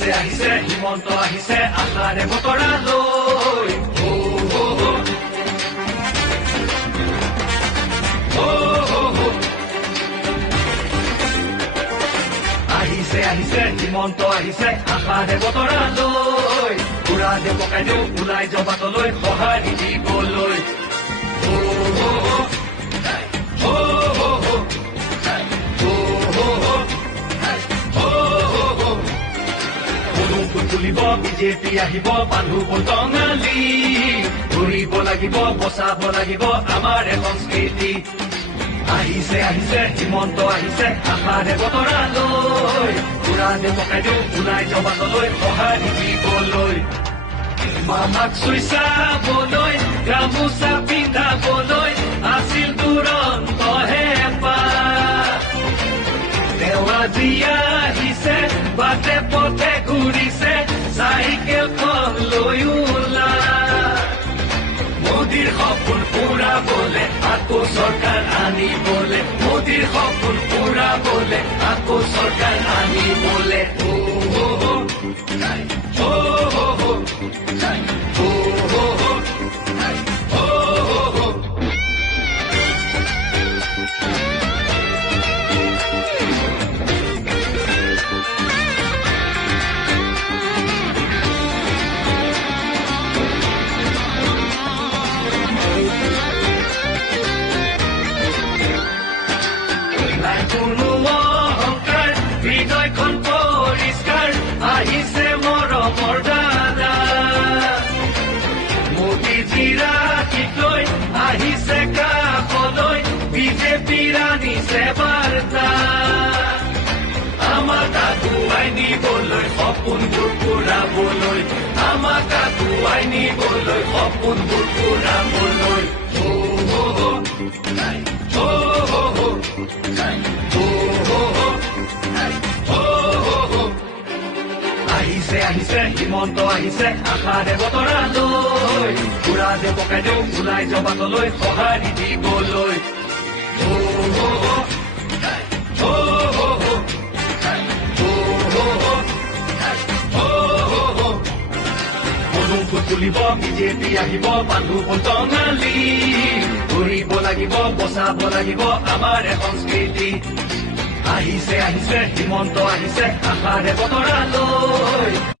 আহিছে আহিছে হিমন্ত আহিছে আশাৰে বতৰা লৈ আহিছে আহিছে হিমন্ত আহিছে আশাৰে বতৰা লৈ পুৰা দে পকাই দিওঁ ওলাই যাওঁ বাটলৈ সঁহাৰি দিবলৈ তুলিব বিজেপি আহিব বান্ধু টঙালি ঘূৰিব লাগিব বচাব লাগিব আমাৰ সংস্কৃতি আহিছে আহিছে হিমন্ত আহিছে আশাৰে বতৰা লৈ পুৰা দে পকাই দিওঁ ওলাই যাওঁ বাটলৈ সঁহাৰি দিবলৈ মামাক চুই চাবলৈ গামোচা পিন্ধাবলৈ আছিল দুৰন্ত হেঁপাহ তেওঁ আজি আহিছে বাটে পথে ঘূৰিছে চাইকেলখন লৈ ওলা মোদীৰ সপোন পুৰাবলে আকৌ চৰকাৰ আনিবলে মোদীৰ সপোন পুৰাবলে আকৌ চৰকাৰ আনিবলে হৃদয়খন পৰিষ্কাৰ আহিছে মৰমৰ দাদা মোদীজীৰ আশীষলৈ আহিছে কাষলৈ বিজেপিৰ আনিছে বাৰ্তা আমাক আগুৱাই নিবলৈ সপোনবোৰ পুৰাবলৈ আমাক আগুৱাই নিবলৈ সপোনবোৰ পুৰাবলৈ আহিছে আহিছে হিমন্ত আহিছে আশাৰে বতৰা লৈ পুৰা দে পকাই দিওঁ ওলাই যাওঁ বাটলৈ সঁহাৰি দিবলৈ তুলিব বিজেপি আহিব বান্ধু টঙালি ঘূৰিব লাগিব বচাব লাগিব আমাৰ সংস্কৃতি আহিছে আহিছে হিমন্ত আহিছে আশাৰে বতৰা লৈ